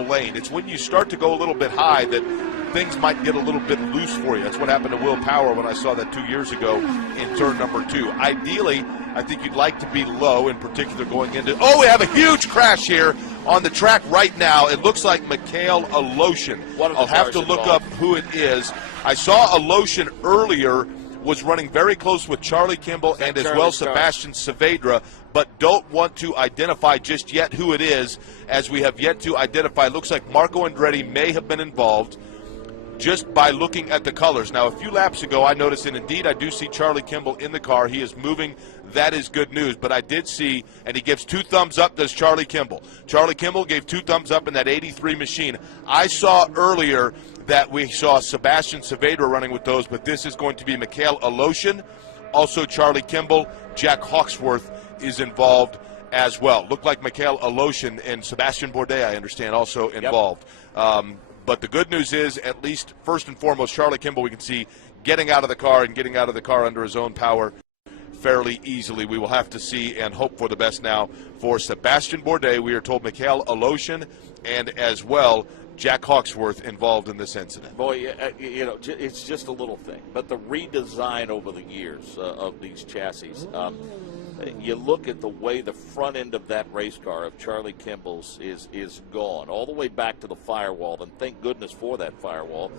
lane. It's when you start to go a little bit high that things might get a little bit loose for you. That's what happened to Will Power when I saw that 2 years ago in turn number 2. Ideally, I think you'd like to be low, in particular going into. Oh, we have a huge crash here on the track right now. It looks like Mikhail Aleshin. I'll have to look up who it is. I saw Aleshin earlier was running very close with Charlie Kimball and as well Sebastian Saavedra, but don't want to identify just yet who it is, as we have yet to identify. It looks like Marco Andretti may have been involved just by looking at the colors. Now, a few laps ago, I noticed, and indeed I do see Charlie Kimball in the car. He is moving. That is good news. But I did see, and he gives 2 thumbs up, does Charlie Kimball. Charlie Kimball gave 2 thumbs up in that 83 machine. I saw earlier that we saw Sebastian Saavedra running with those, but this is going to be Mikhail Aleshin, also Charlie Kimball. Jack Hawksworth is involved as well. Looked like Mikhail Aleshin and Sebastian Bourdais, I understand, also involved. Yep. But the good news is, at least first and foremost, Charlie Kimball we can see getting out of the car and getting out of the car under his own power fairly easily. We will have to see and hope for the best now for Sebastian Bourdais. We are told Mikhail Aleshin and as well Jack Hawksworth involved in this incident. Boy, you know, it's just a little thing. But the redesign over the years of these chassis, you look at the way the front end of that race car of Charlie Kimball's is gone, all the way back to the firewall, and thank goodness for that firewall.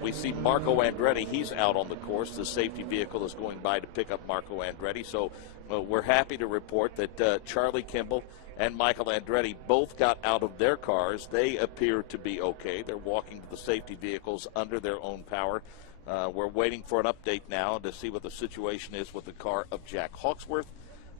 We see Marco Andretti, he's out on the course. The safety vehicle is going by to pick up Marco Andretti. So we're happy to report that Charlie Kimball and Michael Andretti both got out of their cars. They appear to be okay. They're walking to the safety vehicles under their own power. We're waiting for an update now to see what the situation is with the car of Jack Hawksworth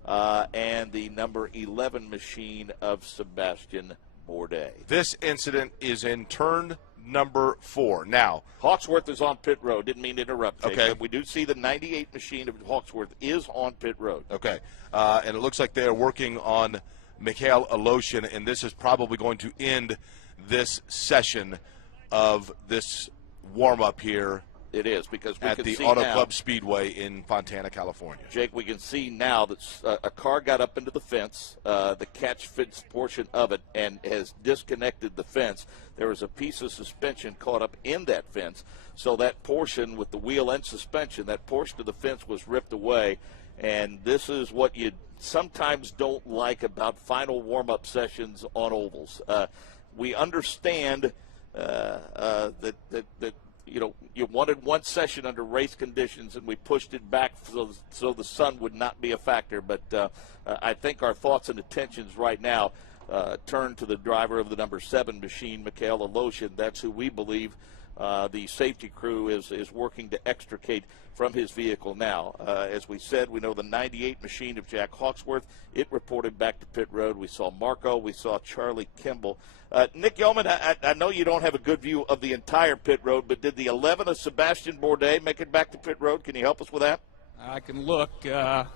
and the number 11 machine of Sebastian Bourdais. This incident is in turn number 4. Now, Hawksworth is on pit road. Didn't mean to interrupt. Okay. But we do see the 98 machine of Hawksworth is on pit road. Okay. And it looks like they are working on Mikhail Aleshin, and this is probably going to end this session of this warm-up here. It is, because we at can the see Auto now, Club Speedway in Fontana, California. Jake, we can see now that a car got up into the fence, the catch fence portion of it, and has disconnected the fence. There was a piece of suspension caught up in that fence, so that portion with the wheel and suspension, that portion of the fence was ripped away, and this is what you sometimes don't like about final warm-up sessions on ovals. We understand that you know, you wanted one session under race conditions, and we pushed it back so the sun would not be a factor. But I think our thoughts and attentions right now turn to the driver of the number 7 machine, Mikhail Aleshin. That's who we believe the safety crew is working to extricate from his vehicle now. As we said, we know the 98 machine of Jack Hawksworth. It reported back to pit road. We saw Marco. We saw Charlie Kimball. Nick Yeoman, I know you don't have a good view of the entire pit road, but did the 11 of Sebastian Bourdais make it back to pit road? Can you help us with that? I can look. So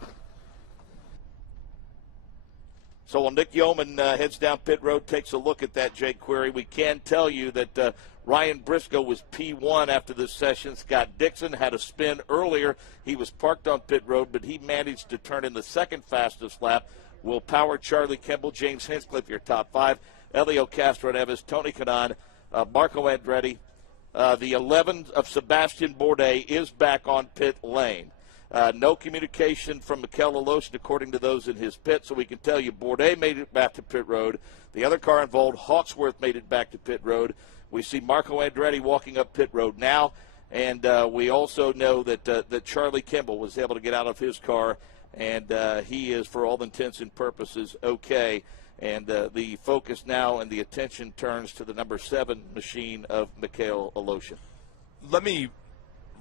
while Nick Yeoman heads down pit road, takes a look at that, Jake Query, we can tell you that Ryan Briscoe was P1 after this session. Scott Dixon had a spin earlier. He was parked on pit road, but he managed to turn in the second fastest lap. Will Power, Charlie Kimball, James Hinchcliffe, your top 5. Elio Castro Neves, Tony Kanaan, Marco Andretti. The 11 of Sebastian Bourdais is back on pit lane. No communication from Mikhail Aleshin, according to those in his pit, so we can tell you Bourdais made it back to pit road. The other car involved, Hawksworth, made it back to pit road. We see Marco Andretti walking up pit road now, and we also know that Charlie Kimball was able to get out of his car, and he is, for all intents and purposes, okay. And the focus now and the attention turns to the number 7 machine of Mikhail Aleshin. Let me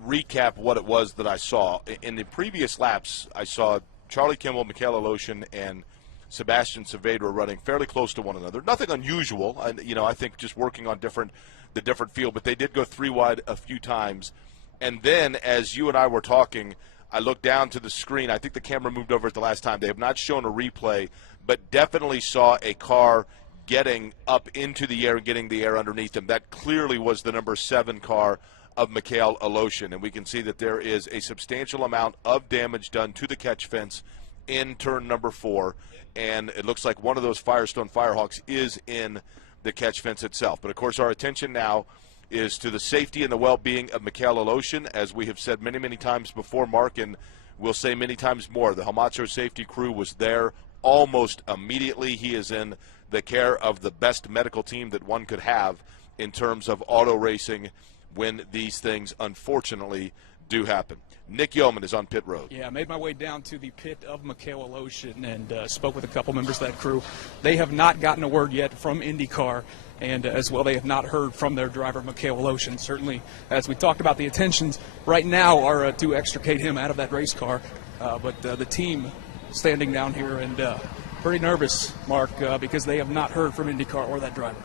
recap what it was that I saw. In the previous laps, I saw Charlie Kimball, Mikhail Aleshin, and Sebastian Saavedra running fairly close to one another. Nothing unusual. I think just working on the different field, but they did go 3 wide a few times. And then, as you and I were talking, I looked down to the screen. I think the camera moved over at the last time. They have not shown a replay, but definitely saw a car getting up into the air and getting the air underneath them. That clearly was the number 7 car of Mikhail Aleshin, and we can see that there is a substantial amount of damage done to the catch fence in turn number 4, and it looks like one of those Firestone Firehawks is in the catch fence itself. But, of course, our attention now is to the safety and the well-being of Mikhail Aleshin. As we have said many, many times before, Mark, and we'll say many times more, the Hamacho safety crew was there almost immediately. He is in the care of the best medical team that one could have in terms of auto racing when these things, unfortunately, do happen. Nick Yeoman is on pit road. Yeah, I made my way down to the pit of Mikhail Aleshin and spoke with a couple members of that crew. They have not gotten a word yet from IndyCar, and as well they have not heard from their driver, Mikhail Aleshin. Certainly, as we talked about, the intentions right now are to extricate him out of that race car, but the team standing down here and pretty nervous, Mark, because they have not heard from IndyCar or that driver.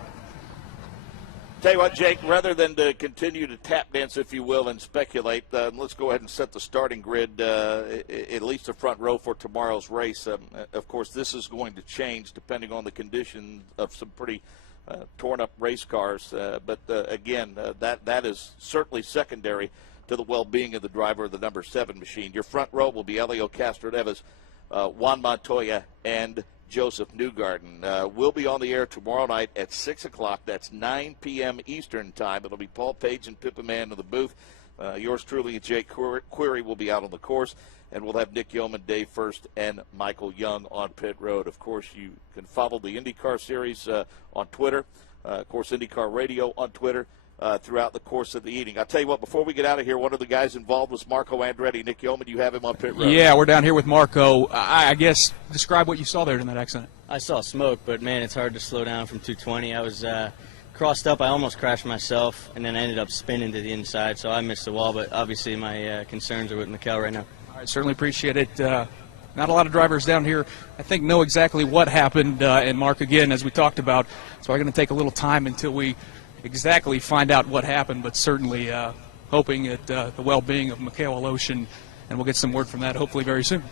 Tell you what, Jake, rather than to continue to tap dance, if you will, and speculate, let's go ahead and set the starting grid, at least the front row for tomorrow's race. Of course, this is going to change depending on the condition of some pretty torn-up race cars. But again, that is certainly secondary to the well-being of the driver of the number 7 machine. Your front row will be Elio Castroneves, Juan Montoya, and Joseph Newgarden. We'll be on the air tomorrow night at 6 o'clock. That's 9 p.m. Eastern time. It'll be Paul Page and Pippa Mann in the booth. Yours truly, Jake Query, will be out on the course. And we'll have Nick Yeoman, Dave First, and Michael Young on pit road. Of course, you can follow the IndyCar series on Twitter. Of course, IndyCar Radio on Twitter. Throughout the course of the evening. I'll tell you what, before we get out of here, one of the guys involved was Marco Andretti. Nick Yeoman, you have him on pit road. Yeah, we're down here with Marco. I guess describe what you saw there in that accident. I saw smoke, but, man, it's hard to slow down from 220. I was crossed up. I almost crashed myself, and then I ended up spinning to the inside, so I missed the wall. But obviously my concerns are with Mikhail right now. I certainly appreciate it. Not a lot of drivers down here, I think, know exactly what happened. And, Mark, again, as we talked about, it's probably going to take a little time until we exactly find out what happened, but certainly hoping at the well-being of Mikhail Aleshin, and we'll get some word from that hopefully very soon.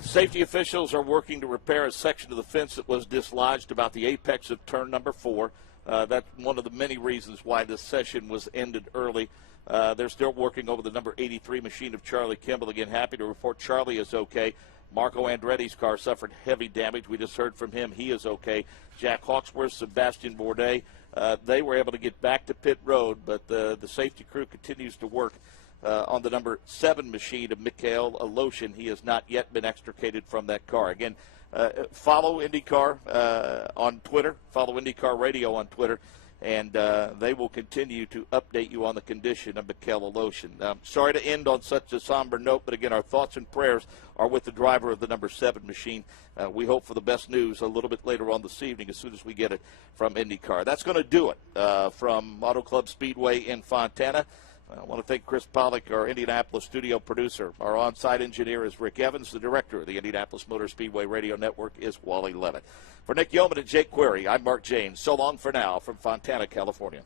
Safety officials are working to repair a section of the fence that was dislodged about the apex of turn number 4. That's one of the many reasons why this session was ended early. They're still working over the number 83 machine of Charlie Kimball. Again, happy to report Charlie is okay. Marco Andretti's car suffered heavy damage. We just heard from him. He is okay. Jack Hawksworth, Sebastian Bourdais, they were able to get back to pit road, but the safety crew continues to work on the number 7 machine of Mikhail Aleshin. He has not yet been extricated from that car. Again, follow IndyCar on Twitter. Follow IndyCar Radio on Twitter. And they will continue to update you on the condition of Mikhail Aleshin. Sorry to end on such a somber note, but again, our thoughts and prayers are with the driver of the number 7 machine. We hope for the best news a little bit later on this evening as soon as we get it from IndyCar. That's going to do it from Auto Club Speedway in Fontana. I want to thank Chris Pollock, our Indianapolis studio producer. Our on-site engineer is Rick Evans. The director of the Indianapolis Motor Speedway Radio Network is Wally Levitt. For Nick Yeoman and Jake Query, I'm Mark James. So long for now from Fontana, California.